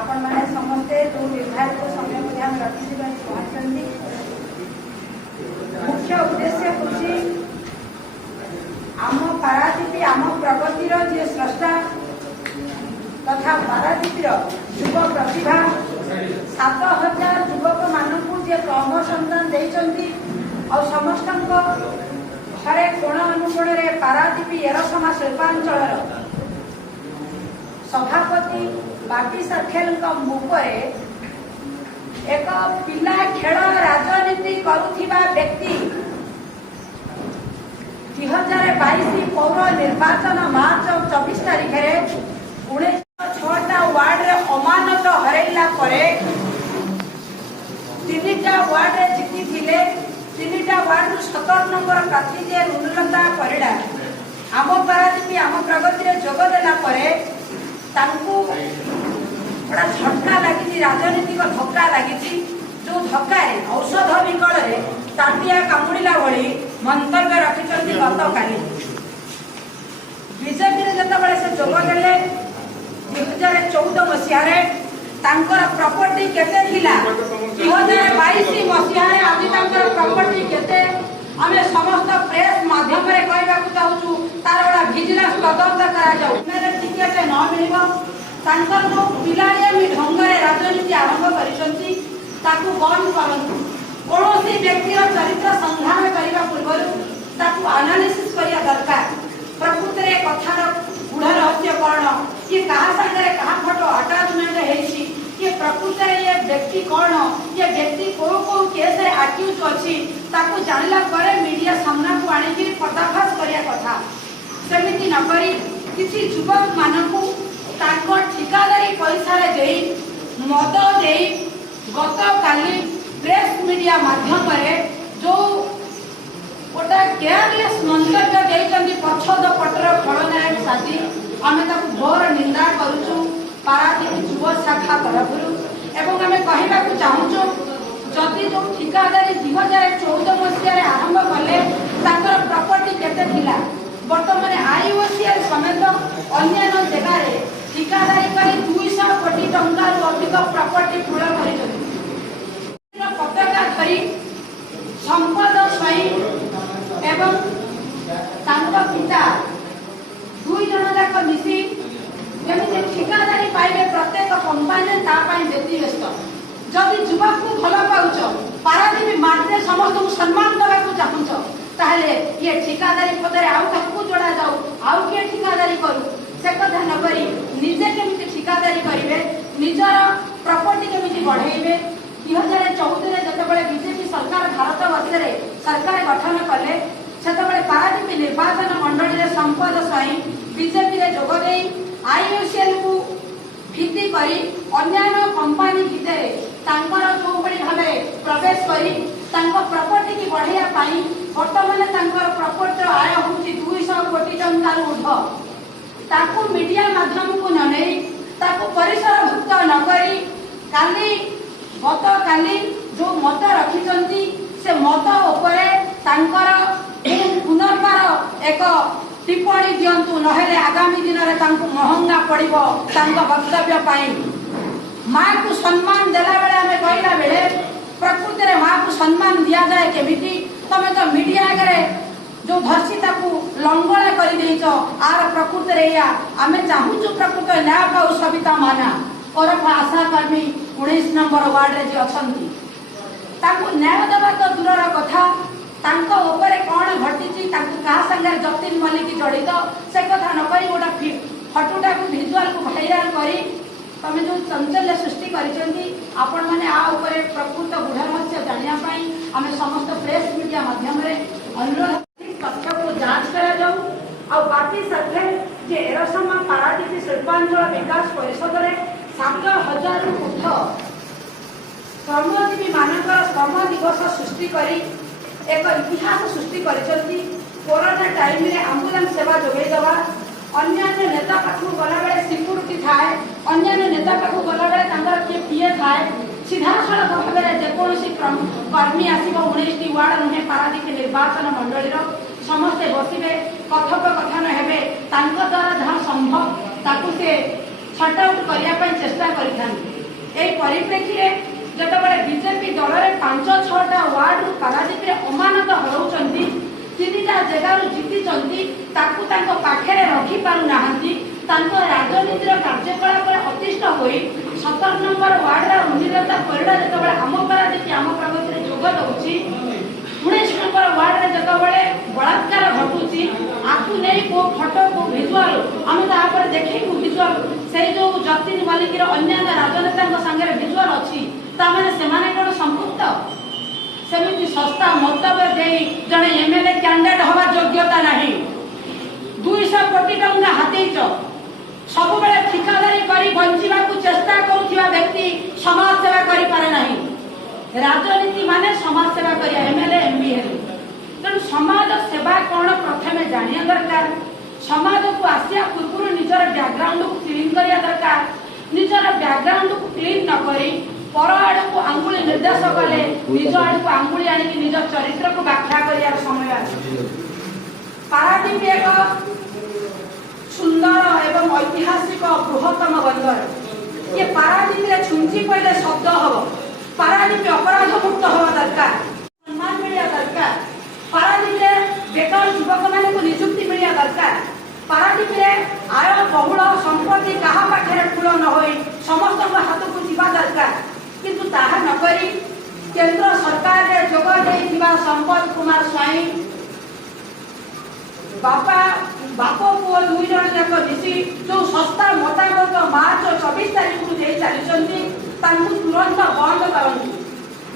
आपण मैंने समस्ते जो निर्धारित समय रखी पहुंचती मुख्य उद्देश्य हूँ आम पारादीप आम प्रगतिर जी स्रष्टा तथा पारादीप युव प्रतिभा 7000 युवक मानू जी प्रमोशन देती और समस्त घरे कोण अनुकोण पारादीप एरसमा शिल्पांचल सभापति बाटी साखेल मुखरे एक पिला खेल राजनीति करुथिबा व्यक्ति 2022 पौर निर्वाचन मार्च 24 तारीख में 1906 वार्ड रे अमानत हरैला परे 3टा वार्ड रे जीति थिले 3टा वार्ड 17 नंबर प्रार्थी जे रुणलता परिडा आम पारादीप आम प्रगति रे जोग देला परे तांकू बड़ा झटका लगी राजनीतिक धक्का लगी जो धक्का औषध विकल ताटिया कामुड़ा भली मंतव्य रखिंट गत काली बीजेपी जिते से जोगदे 2014 मसीह प्रॉपर्टी केते थिला 2022 मसीह आज प्रॉपर्टी केते आम समस्त प्रेस माध्यम रे कहबा चाहूँ तार बड़ा विजिलेंस तदंत करा जाऊ टिकेट न मिल जो पिलाड़ी ढंग से राजनीति आरंभ कर बंद करूँ कौन व्यक्ति चरित्र संधान करने पूर्व आनालिसिस करने दरकार प्रकृत में कथार गूढ़ रहस्य कौन ये क्या सागर क्या फोटो अटाचमेंट है प्रकृत में ये व्यक्ति कौन ये व्यक्ति कौ कौ केस आक्यूज अच्छी जानला मीडिया सामना को आनिक पर्दाफाश करने कथा सेमती नक किसी युवक मानू ठिकादारी पैसा मद दे गत काली प्रेस मीडिया माध्यम जो गोटे केयरलेस मंतव्य देती पछद पटर खलनायक साथी आम घोर निंदा करुचु पारादीप युव शाखा तरफ एवं आम कहवाक चाहूँ जदि जो ठिकादारी 2014 मसीह आरंभ कले प्रॉपर्टी केते थिला बर्तमान आईओसीएल समेत अन्य जगह ठिकादारी कर 200 कोटी टंका अधिक प्रॉपर्टी ठूल कर पताका धरी संपद स्वयं एवं पिता 2 जन जाक मिसी जमी ठिकादारी पाइले प्रत्येक कंपानी व्यक्ति व्यस्त जदि युवक को भल पाउच पारादीप माटी समस्त सम्मान देवाक चाहूँ ताहले ये ठिकादारी पदरे आउ काकू जोड़ा जाऊ आउ किए ठिकादारी करू से कथा न करी निजे केमिति ठिकादारी करिवे निजर प्रॉपर्टी केमिति बढ़ाइबे 2014 जतबेले बीजेपी सरकार भारत वर्ष सरकार गठन कले सेतबेले पारादीप निर्वाचन मंडली संपद स्वयं बीजेपी रे जोग देई आईओसीएल को भित्ति करी अन्य कंपानी भितर तांकर जो बड़ी भावे प्रवेश करी तांको प्रॉपर्टी की बढ़ाइया पाई वर्तमान तांकर प्रॉपर्टी आय होची 200 कोटी टंका ऊर्ध्व ताकू मीडिया माध्यम को न नहीं ताकू परिसर भुक्त न करी काली गत काली जो मत रखिचंती से मत उपरे तांकर पुनर्बार एक टिप्पणी दियंतु नहेले आगामी दिन में तांको महंगा पड़िबो तांको वक्तव्य पाई माँ को सम्मान देला बेले आमे कहला बेले प्रकृति में माँ को सम्मान दिया जाए केमिति तमे तो मीडिया आगे जो धर्सी ताकू लंगड़ा कर देइछ आर प्रकृति रे या आमे चाहूछु प्रकृति न्याय पाऊ सविता माना और आशा कर्मी 19 नंबर वार्ड रे जे अछंती ताकू न्याय देवा तो दूर कथा तांको ऊपर कौन घटी क्या संगे जतिन मल्लिक जड़ित से कथा न करी गोटे फटोटा को भिजुआल को भाइराल करी तमें जो चंचल्य सृष्टि आपण मैंने प्रकृत गूढ़ रहस्य जानापी आम समस्त प्रेस मीडिया माध्यम अनुरोध तथ्य को जांच करा बाकी साथे जे एरसमा पारादीप शिल्पांचल विकास परिषद में 7000 ऊर्ध श्रमजीवी मानक श्रम दिवस सृष्टि करी एक इतिहास सृष्टि करिसंती कोरोना टाइम रे एम्बुलेंस सेवा जोगै दवा अन्य नेता पाखु गला बेले सिक्योरिटी थाए अन्य नेता पाखु गला बेले तांकर के पीए थाए सीधा सड़क भाव में जेकोसी कर्मी आसो 19 वार्ड नुहे पारादीप निर्वाचन मंडली समस्ते बसवे कथोपकथन हे द्वारा जहाँ संभव ताकू से छट आउट करने चेष्टा कर। এই পরিপ্রেক্ষীরে যেতবে বিজেপি দলের 5-6টা ওয়ার্ডরু পারাদীপে অমানত হরাউଛନ୍ତି, 3টা জায়গাରୁ জিতিଛନ୍ତି, ତାକୁ ତାଙ୍କ ପାଖରେ ରଖିପାରୁ ନାହାନ୍ତି। ତାଙ୍କ ରାଜନୀତିର କାର୍ଯ୍ୟକଳାପରେ ଅତିଷ୍ଠ ହୋଇ 17 ନମ୍ବର ୱାର୍ଡର ମୁନିରତା ପରିଡ଼ା ଯେତେବେଳେ ଆମ ପାରାଦୀପ ଆମ ପ୍ରଗତିରେ ଯୋଗ ଦେଉଛି, 19 ନମ୍ବର ୱାର୍ଡରେ ଯେତେବେଳେ ବଳାତ୍କାର ଘଟୁଛି, ଆକୁ ନେଇ କୋଉ ଫଟୋ କୋଉ ଭିଜୁଆଲ ଆମେ ତାପରେ ଦେଖେଇବୁ। ଭିଜୁଆଲ ସେଇ ଯୋଉ ଯତୀନ ମଲ୍ଲିକର ଅନ୍ୟାନ୍ୟ ରାଜନେତାଙ୍କ ସାଙ୍ଗରେ ଭିଜୁଆଲ ଅଛି, ତାମାନେ ସେମାନେ କ'ଣ ସମ୍ପୃକ୍ତ? ସେମିତି ଶସ୍ତା ମନ୍ତବ୍ୟ ଦେଇ ଜଣେ ଏମଏଲଏ କ୍ୟାଣ୍ଡିଡେଟ୍ ହେବା ଯୋଗ୍ୟତା ନାହିଁ। 200 କୋଟି ଟଙ୍କା ହାତେଇଛ, ସବୁବେଳେ ଠିକାଦାରୀ କରି ବଞ୍ଚିବାକୁ ଚେଷ୍ଟା କରୁଥିବା ବ୍ୟକ୍ତି ସମାଜ ସେବା କରିପାରେ ନାହିଁ। ରାଜନୀତି ମାନେ ସମାଜ ସେବା କରିବା, ଏମଏଲଏ ଏମପି ହେଲେ। ତେଣୁ ସମାଜ ସେବା କ'ଣ ପ୍ରଥମେ ଜାଣିବା ଦରକାର। ସମାଜକୁ ଆସିବା ପୂର୍ବରୁ ନିଜର ବ୍ୟାକଗ୍ରାଉଣ୍ଡକୁ କ୍ଲିନ୍ କରିବା ଦରକାର। ନିଜର ବ୍ୟାକଗ୍ରାଉଣ୍ଡକୁ କ୍ଲିନ୍ ନ କରି ପର ଆଡ଼କୁ ଆଙ୍ଗୁଳି ନିର୍ଦ୍ଦେଶ କଲେ ନିଜ ଆଡ଼କୁ ଆଙ୍ଗୁଳି ଆଣିକି ନିଜ ଚରିତ୍ରକୁ ବ୍ୟାଖ୍ୟା କରିବାର ସମୟ ଅଛି। ପାରାଦୀପ ଏକ ସୁନ୍ଦର ଏବଂ ଐତିହାସିକ ବୃହତ୍ତମ ବନ୍ଦର। ये पारादीप छुंची पहले शब्द हम पारादीप अपराध मुक्त हवा दरकार, सम्मान मिलिया दरकार। पारादीप बेकार युवक मान निजुक्ति मिलिया दरकार। पारादीप आय बहुल संपत्ति क्या पाखे ठूल न हो समस्त हाथ को जीवा दरकार। किंतु ताहा नकरी केंद्र सरकार रे जोग देइथिबा संपत कुमार स्वाई बापा बाप पुओ 2 जन जाक मिसी जो सस्ता मतामत मार्च 24 तारीख को दे चली तुरंत बंद करंतु,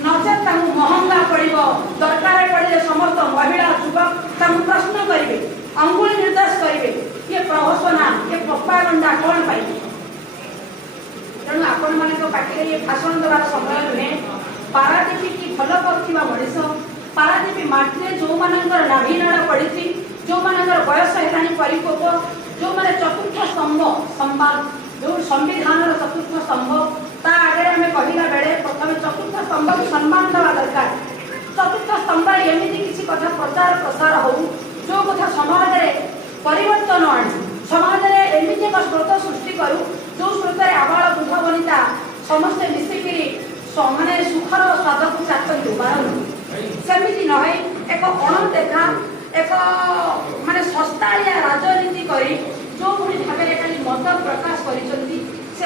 नचे महंगा पड़ो। दरकार पड़े समस्त महिला युवक प्रश्न करेंगे, अंगुली निर्देश करेंगे, ये प्रहसना ये प्रोपागंडा कौन पाई। तेणु आपण मानक पाखे ये भाषण देवार समय नुहे। पारादीप की भल करथिबा मनीष, पारादीप माटी जो मानकर नाभी नाड़ पड़ी, जो मानकर बयस हेलानी परिपक्व, जो माने चतुर्थ स्तंभ संवाद जो संविधान चतुर्थ स्तंभ ता आगे आम कहला बेले प्रथम चतुर्थ स्तंभ को सम्मान देवा दरकार। चतुर्थ स्तंभ एमती किसी कथा प्रचार प्रसार हो जो कथा समाज में परिवर्तन आने, समाज में एमती एक स्रोत सृष्टि करूँ जो स्रोत आबाल बुध बनिता समस्ते मिसिकी माने सुखर स्वाद को चाटू सेमती नहे एक अणदेखा एक माने सस्तालिया राजनीति करी जो भाव खाली मत प्रकाश कर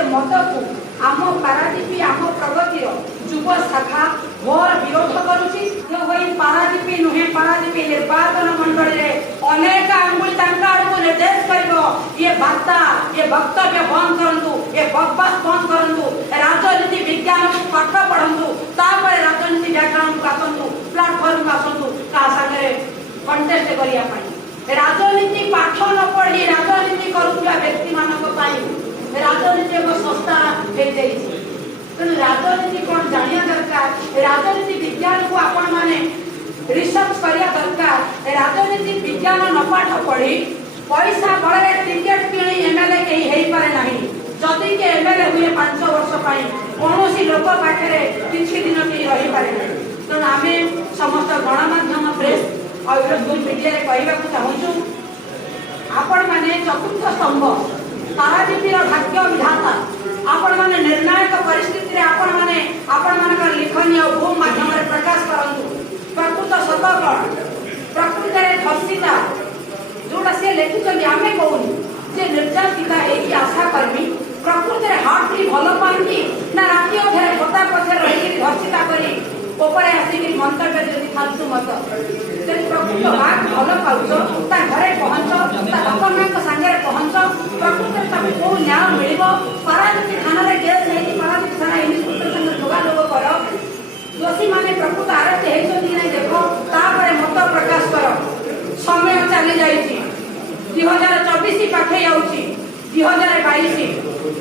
मत को आम पारादीप आम प्रगतिर युव शाखा घोर विरोध करुच्ची। पारादीप नुहे पारादीप निर्वाचन मंडल में अनेक आंगुली को निर्देश कर ये बार्ता ये वक्तव्य बंद करूँ, ये बकवास बंद करूँ, राजनीति विज्ञान को पाठ पढ़ु, राजनीति बैकग्राउंड को आसतु, प्लाटफर्म को आसतु का सागर कंटेस्ट करिया राजनीति पाठ न पढ़ी राजनीति करुवा व्यक्ति मानक राजनीति एक संस्था हो तेणु राजनीति कौन जानिया दरकार। राजनीति विज्ञान को आपण माने रिसर्च करिया दरकार। राजनीति विज्ञान न पाठ पढ़ी पैसा बड़े टिकेट किणी एमएलए कहीं हो पारे ना। जदि के एमएलए हुए 5 वर्ष कौन लोक पाखे किसी दिन कहीं रही पारे ना। तेणु आम समस्त गणमाध्यम प्रेस और इलेक्ट्रोनिक मीडिया कहवा चाहूँ आपण मैंने चतुर्थ स्तंभ पारादीपीर भाग्य विधाता आपण मैंने निर्णायक परिस्थिति रे आपण मान लिखनी और भूम माध्यम प्रकाश करूँ प्रकृत सत कौन प्रकृत धर्षिता जोटा सी लिखिं आम कहूनी जे निर्यातिता यही आशा कर्मी प्रकृत हार्ट भी भल पाती ना राति अधे पता पछे रही धर्षिता करी उपरे आसिक मंतव्य जदि फालतू मत प्रकृत बात भल पाच घरे पहुंच बापा सागे पहुंच प्रकृत कौ न्याय मिल पारादीप थाना केस है पारादीप थाना इन्स्पेक्टर संगे जोगाजोग कर दोषी माने प्रकृत आरती होती ना देख तापर मत प्रकाश कर। समय चली जा 2024 पाखे जाऊँगी 2022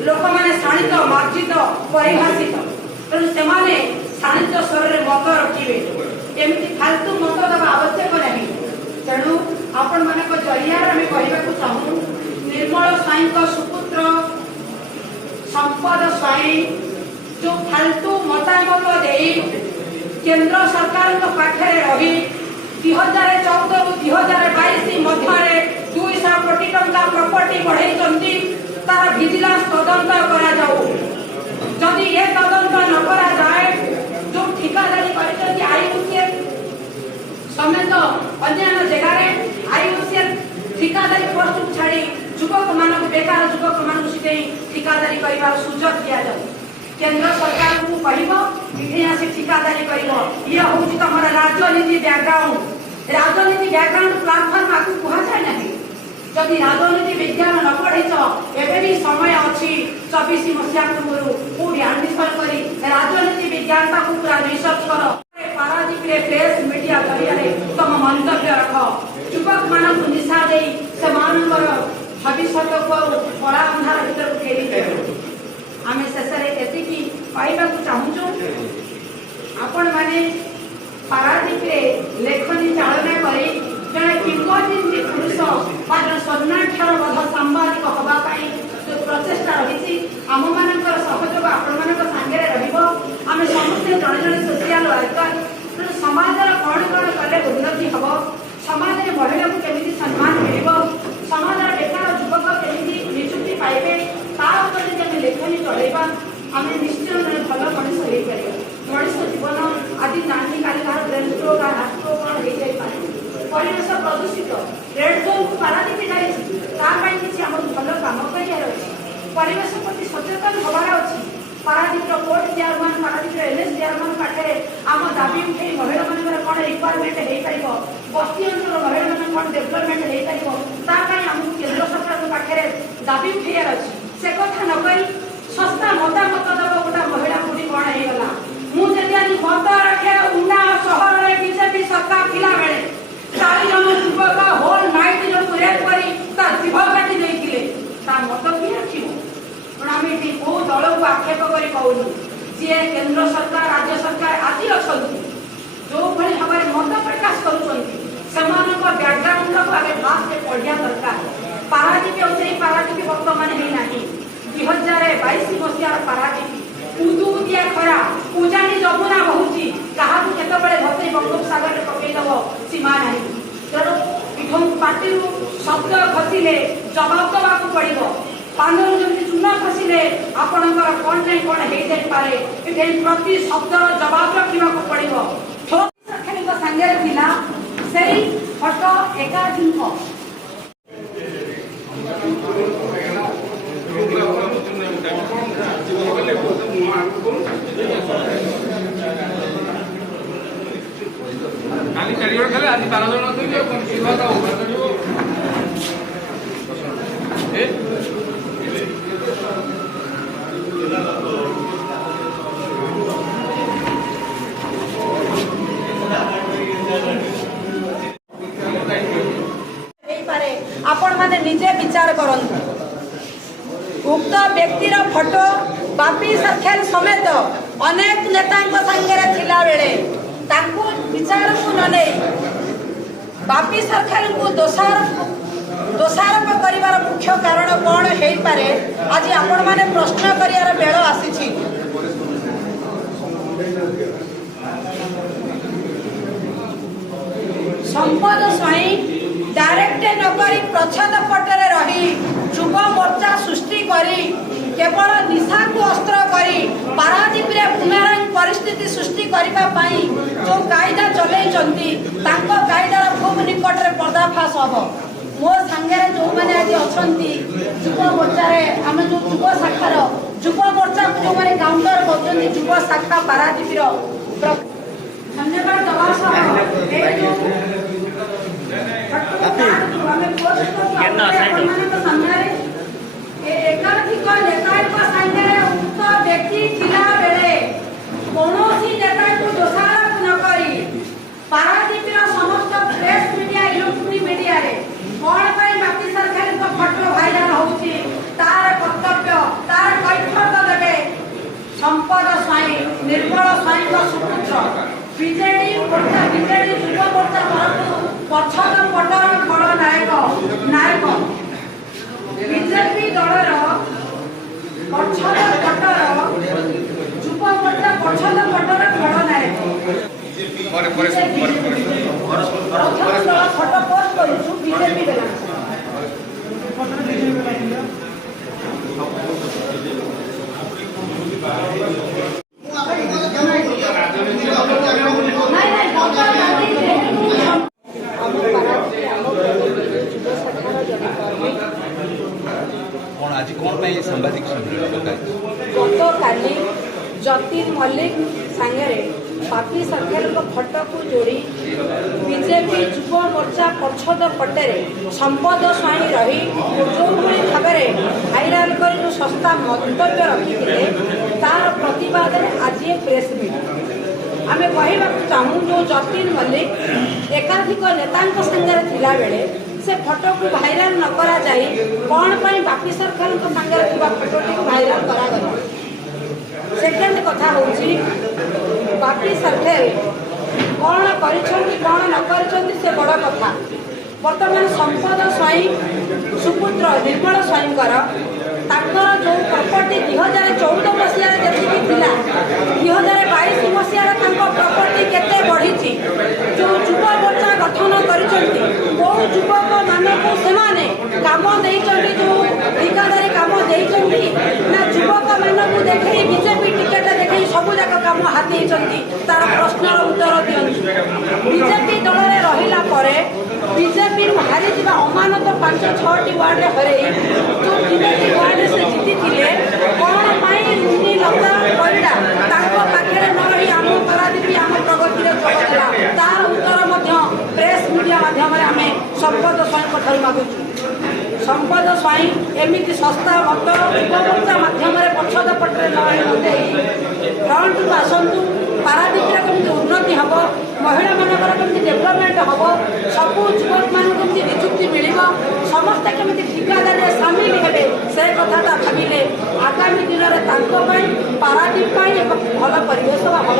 लोक मैंने शाणित मार्जित परिभाषित तेणु से शाणित स्वर में मत रखिए एमती फालतू मत देवा आवश्यक नहीं। तेणु आपण मान जरिया कहवा चाहूँ निर्मल स्वाई सुपुत्र संपद स्वाई जो फालतू मतामत दे केंद्र सरकार पाखे रही 2014 रु 2022 मध्य 200 कोटी टंका प्रॉपर्टी बढ़ाई तार विजिलेंस तदंत करा जाऊ। जदि ये तदंत अन्य जगार आईओसीएल ठिकादारी पोस्ट को छाड़ी युवक मान बेकार युवक मान ठिकादारी कर सुजोग दि जाए केंद्र सरकार को कह ठिकादारी कर ये हूँ तुम राजनीति बैकग्राउंड राजनीति बैकग्राउंड प्लाटफर्म आपको कहुए ना जदि राजनीति विज्ञान न पढ़ेच एवं भी समय अच्छी 24 मसीहा पूर्व पूरी आडमिशन कर राजनीति विज्ञान को पूरा रिसर्च कर पारादीप प्रेस मीडिया जरिए तुम मंतव्य रख युवक मान निशा दे से भविष्य को कला अंधार भर फेरी आम शेष में कहवाक चाहूँ आपण मैंने पारादीप लेखनी चालना कर जड़े किंवदंती पुरुष जन स्वर्णाक्षर बध सांबादिक हाँपाई जो प्रचेषा रही आम मान सहयोग आपण सागे रमें समस्ते जड़े जड़े सोशियाल वर्कर तेणु समाज कौन कौन कले उन्नति हम समाज में महिला को केमी सम्मान मिल समाज बेकार युवक केमी निजुक्ति पाइबे ताकि लेखनी चलवा आम निश्चय जन भल मनीष हो पार मनीष जीवन आदि नानी काली कहा ब्रेन स्ट्रोक हार्ट स्ट्रोक कौन हो जाए परिवेश प्रदूषित रेड जोन को पारादीप जाइए किसी आम भल कम कर परिवेश प्रति सचेतन हबार अच्छी Paradip court chairman Paradip NS chairman पाखे आम दाबी उठे महिला मान कौन रिक्वायरमेंट हो पार बस्ती अंचल महिला मान कौन डेभलपमेंट हो पार आमको केंद्र सरकार पाखे दाबी उठार अच्छी से कथा नक सस्ता मतामत दब गोटा महिला बुढ़ी कौन होगा मुझे मत रखे उन्ना सहर में बीजेपी सरकार थिला बेले 4 जन युवक होल नाइट जो रेप कर जीव काटी देते मत भी रखा आम ये कौ दल को आक्षेप कर कहूँ जी केंद्र सरकार राज्य सरकार आज अच्छा जो भाई भाव में मत प्रकाश कर बैकग्राउंड को आगे क्लास पढ़ा दरकार पारादीप से पारादीप बर्तमान होना 2022 मसीहार पारादीप उदुदिया खरा उजाणी जमुना बहुची क्या केतबे भसई बंगोपसागर में पकईदब सीमा ना तेणु पिठू पार्टी शब्द खसिले जवाब देवाक पड़ो पानर जमी चूना खसिले आपणकर कौन नहीं कौन हो पारे ये प्रति शब्दर जवाब रखा पड़ो ठोक सांगे थिला से फटो एकाधिक काली चारिगड़ खाली आज 12 जन अछंती कोन किवा ता ओभर करियो ए पारे आपण माने निजे विचार करंतु उक्त व्यक्तिर फोटो बापी सरखेल समेत अनेक नेता सांगे थिला बेले तांको विचार को न बापी सरखेल को दोषारोप करिवार मुख्य कारण कौन हो पारे आज आपण माने प्रश्न करियार बेल आसी संपद स्वाई डायरेक्ट नकरी प्रच्छद पटरे रही युव मोर्चा सृष्टि करी केवल निशा को अस्त्र करी पारादीप रे बुमेरांग परिस्थिति सृष्टि करबा पई जो कायदा चलैचंती तांको कायदार खूब निकट रे पर्दाफाश हबो मो संगे जो माने आज अछंती युव मोर्चा रे हम जो युव शाखार युव मोर्चा जो माने काउंटर करचंती युव शाखा पारादीप रो धन्यवाद दवा एकाधिक नेता सामने उक्त व्यक्ति थिला बेले कौनसी नेता को दोषारोप न करी पारादीप समस्त प्रेस मीडिया इलेक्ट्रोनिक मीडिया रे कौन पाई बाकी सरकार को फोटो भाइराल होउची तार कर्तव्य तार कैफत देबे संपद स्वाई निर्मल स्वाई को सुपुत्र बीजेडी युव मोर्चा तरफ पछद पटर खड़ नायक बीजेपी दलर पछद पटर युव मोर्चा पछद पटर खड़ नायक फोटो पोस्ट करूँ बीजेपी जतीन मल्लिक सांगे बापी सरकार फटो को जोड़ी बीजेपी युव मोर्चा पछद पटे संपद स्वाई रही जो भाव में भाइराल कर जो सस्ता मंतव्य रखी तार प्रतिवाद आज प्रेस मीट आम कहवाक चाहूँ जो जतीन मल्लिक एकाधिक नेता सागर थिला बेले से फटो को भाइराल न करा जाई कौन पाई बापी सरकार सागर फटोटी भाइराल करा सेकेंड कथा होची बापी सरकार कौन कौन न से बड़ कथा बर्तमान संपद स्वाई सुपुत्र निर्मल स्वाईंकर जो प्रॉपर्टी 2014 मसीह जी 2022 मसीह प्रॉपर्टी केते बढ़ी जो युव मोर्चा गठन कर युवक मानक से काम देइचंती जो ठिकादारी काम देइचंती ना युवक मानक देखई बीजेपी टिकेट देखई सब जाक काम हाथी तार प्रश्नर उत्तर दियंती बीजेपी दल में रहिला परे बीजेपी हारी जा अमानत 5-6टी वार्ड हरई जो 3टी वार्ड से जीति कौन रुनी लता परिडा पाखे नई आम पारादीप आम प्रगति जगला तार उत्तर प्रेस मीडिया माध्यम आम संपद स्वाई मागुचु संपद स्वाई एमती सस्ता मत युव मोर्चा मध्यम पछद पटे फ्रंट को आसतु पारादीप कमी उन्नति हम महिला मानकर कमी डेभलपमेंट हम सबू युवक मान कमी निजुक्ति मिल समस्ते कमी ठिकादारी सामिल हे से कथा भाविले आगामी दिन में पारादीप भल परिवेश भल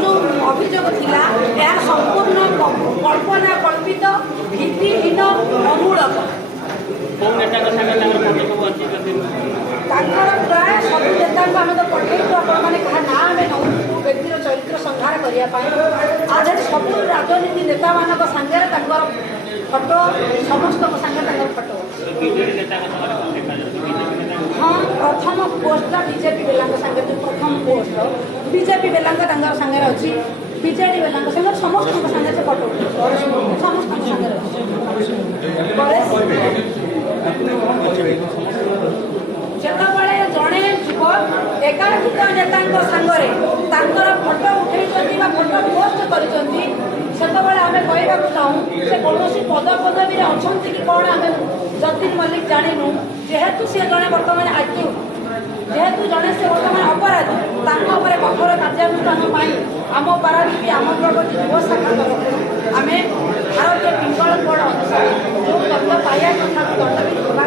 जो अभियोग थिला यह संपूर्ण कल्पना कल्पित भित्तिहीन अमूलक प्राय सब नेता आम तो पठेलु आपने क्या ना आम नौ व्यक्तिर चरित्र संहार करने आज सब राजनीति नेता मान सागर फटो समस्त सागर फटो हाँ प्रथम पोस्ट बीजेपी बेला सागे जो प्रथम पोस्ट बीजेपी बेला सागे अच्छी बीजेडी बेला सागे समस्त सागे से फटो समस्त सागे जड़े युवक एकाधिक नेता सागरे फटो उठे फटो पोस्ट कर आम कहवाक चाहूँ से कौन पद पदवी अच्छा कि कौन आम जतीन मल्लिक जानू जेहेतु सी जड़े बर्तमान आक्यू जेहेतु जड़े से बर्तमान अपराधी कठोर कार्यानुष्ठान आम पारादीप आम प्रगति युव शाखा तरफ आम भारतीय पिंगल कोड अनुसार जो दंड पाया कथा दंड भी होगा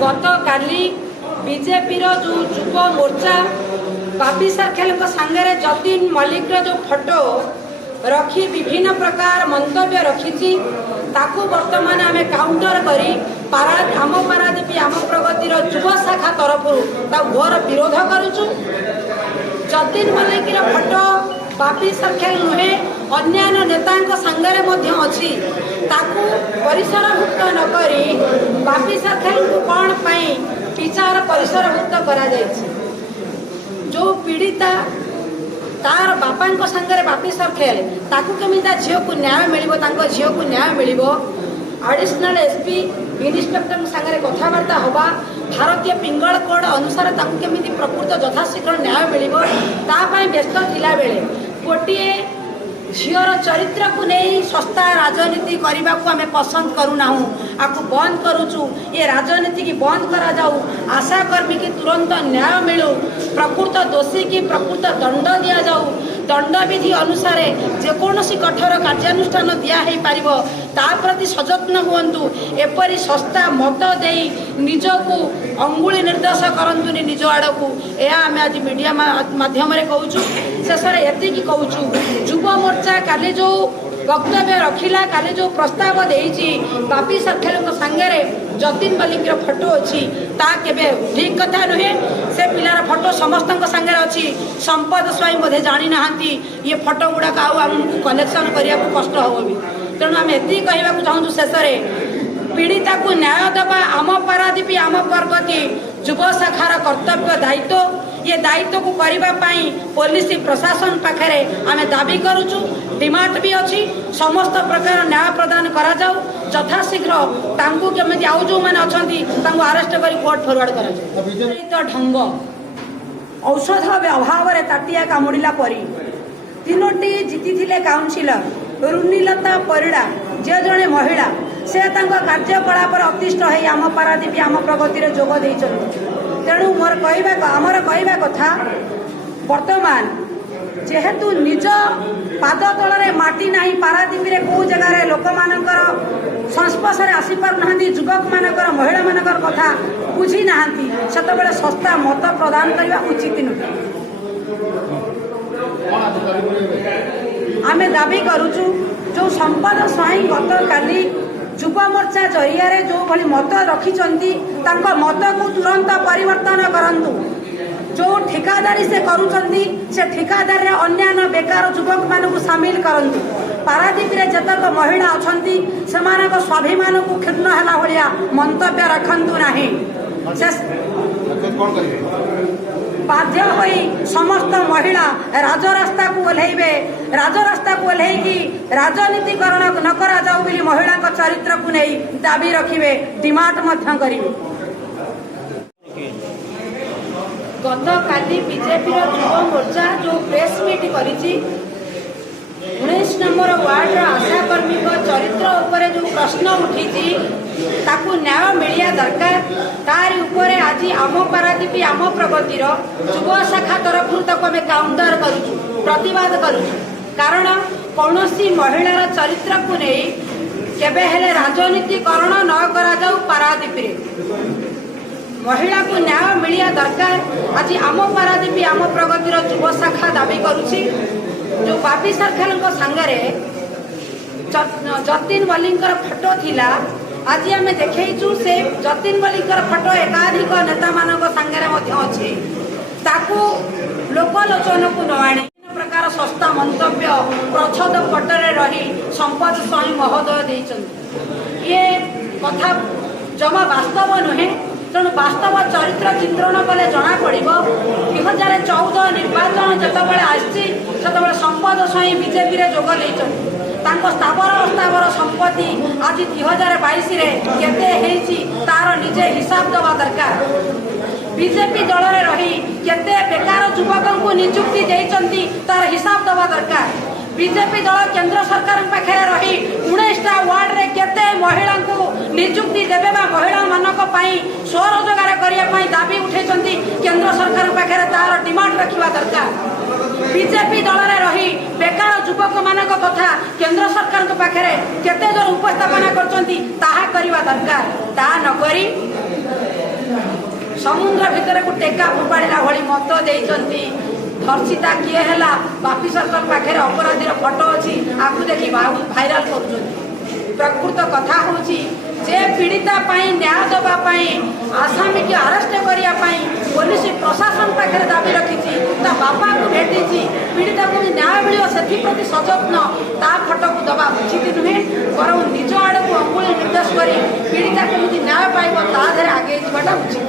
गत काली बीजेपी जो युव मोर्चा बापी सरखेल सांगे जतीन मल्लिक जो फटो रखी विभिन्न प्रकार मंतव्य रखी ताकू वर्तमान आम काउंटर करी आम पारादीप आम प्रगतिर युव शाखा तरफ घोर विरोध करुचु जतीन मल्लिक फटो बापी सरखेल नुहे अन्य नेता सांगे अच्छी ताकू परिसरभुक्त नक बापी सरखेल को कौन पाई विचार परिसरभुक्त करा जो पीड़िता तार बापा सागर बापी सरखेल ताकू केमी झील को न्याय मिल झील को न्याय मिल एडिशनल एसपी इन्स्पेक्टर सागर कथबार्ता हवा भारतीय पिंगल कोड अनुसार केमी प्रकृत यथाशीघ्र न्याय मिल व्यस्त थिला बेले गोटे झीर चरित्र को नहीं सस्ता राजनीति करने को आम पसंद करूना आपको बंद करुचु ये राजनीति की बंद करा जाऊ आशा कर्मी की तुरंत न्याय मिलू प्रकृत दोषी की प्रकृत दंड दि जाऊ दंडविधि अनुसार जेकोसी कठोर कार्यानुष्ठान दिया प्रति सजत्न हुंतु एपरी सस्ता मत दे निजको अंगुली निर्देश करतुनि निज आड़ को यह आम आज मीडिया माध्यम कहूँ शेष एति कहूँ युव मोर्चा काली जो वक्तव्य रखिला काली जो प्रस्ताव देती बापी सरखेल सांगे जतीन मल्लिक फटो अच्छी केबे ठीक कथा नुहे से पिलार फटो समस्त सांगे अच्छी संपद स्वाई बोधे जानी ना ये फटो गुड़ाक आमको कलेक्शन करने को कष्ट हम भी तेणु आम एति कहवाक चाहूँ शेष पीड़िता को न्याय देवा आम पारादीप आम प्रगति युव शाखार कर्तव्य दायित्व ये दायित्व को करने पुलिस प्रशासन पाखे आम दाबी करुचु। डिमांड भी अच्छी समस्त प्रकार न्याय प्रदान करा जाऊ यथाशीघ्र तांकु केमिति आउ जो माने अछंती तांकु अरेस्ट करी कोर्ट फॉरवर्ड करा जाऊ। ढंग औषध अभाव रे ताटिया कामुड़िला परी तीनोटी जीति काउंसिलर रुनिलता परिड़ा जे जड़े महिला से कार्यकलाप अतिष्ठ हो आम पारादीप आम प्रगति जोग तेणु मोर आमर कहवा कथा वर्तमान जेहेतु निज पाद तल माटी ना पारादीप कौ जगार लोक मानकर संस्पर्श आसी पारना युवक मानकर महिला मानकर कथा बुझी ना से सस्ता मत प्रदान करने उचित नुहे। आमे दाबी करुचु जो संपद स्वाई गत काली युव मोर्चा जरिया जो भली मत रखिचंती तांको मत को तुरंत परिवर्तन करंतु। जो ठिकादारी से करुचंती से ठिकादार रे अन्यान्य बेकार युवक मानकु शामिल करंतु। पारादीप रे जतक महिला अछंती सेमानक स्वाभिमान को क्षुण्ण हला भलिया मंतव्य रखंतु नाही। बाध्य होई समस्त महिला राजरास्ता को ओह्लैबे। राजरास्ता को ओह्लैकी राजनीतिकरण न करा जाऊ बोली महिला का चरित्र को नहीं दाबी रखिबे डिमांड मध्य करिवे। गत काली बीजेपी युव मोर्चा जो प्रेस मीट करिछि 19 नंबर वार्ड आशाकर्मी चरित्र उपरे जो प्रश्न उठी ताकू न्याय मिलिया दरकार तारी उपरे आज आम पारादीप आम प्रगतिर युव शाखा तरफ आम काउंटर करुचु प्रतिवाद करुचु। कारण कौनसी महिलार चरित्र को नहीं केबे हेले राजनीतिकरण न करा जाऊ पारादीप रे महिला को न्याय मिलिया दरकार। आज आम पारादीप आम प्रगतिर युव शाखा दाबी करुछि जो बापी सरकार सांगरे जतिन बलिंकर फोटो थिला आज आम देखु से जतिन बलिंकर फोटो एकाधिक नेता मानक सांगरे अच्छे ताकू लोकलोचन को न आने प्रकार सस्ता मंतव्य प्रच्छद पटरे रही संपद स्वाई महोदय देइछन ये कथा जमा वास्तव नुहे। तेणु वास्तव चरित्र चित्रण कले जना पड़ 2014 निर्वाचन जितेबाला आसी संपद स्वाई बीजेपी रे जोग देइछन स्थावर अस्थावर संपत्ति आज 2022 केते तार निजे हिसाब दवा दरकार। बीजेपी दल में रही केते बेकार युवक को नियुक्ति देइछंती तार हिसाब दवा दरकार। बीजेपी दल केंद्र सरकार पाखे रही 19टा वार्ड रे केते महिला को नियुक्ति देवे महिला मानक स्वरोजगार करने दाबी उठेछंती केंद्र सरकार पाखे तार डिमांड रखिबा दरकार। बीजेपी दल में रही बेकार युवक मानक कथा केंद्र सरकार पाखे केते जोर उपस्थापना करछंती ताहा करबा दरकार। ता न करी समुद्र भितर को टेका फोपाड़ा भली मत देइछंती। धर्षिता किए है बापी सरकार पाखे अपराधी फोटो अच्छी आपको देखी भाइराल कर प्रकृत कथा हूँ जे पीड़िता न्याय देवाई आसामी की अरेस्ट करने पुलिस प्रशासन पाखे दाबी रखी बापा को भेटी पीड़िता को न्याय मिले से सजत्न ता फोटो को दबा उचित नुहे बर निज आड़ को अंगुली निर्देश कर पीड़िता को न्याय पाइब ता आगे जावाटा उचित।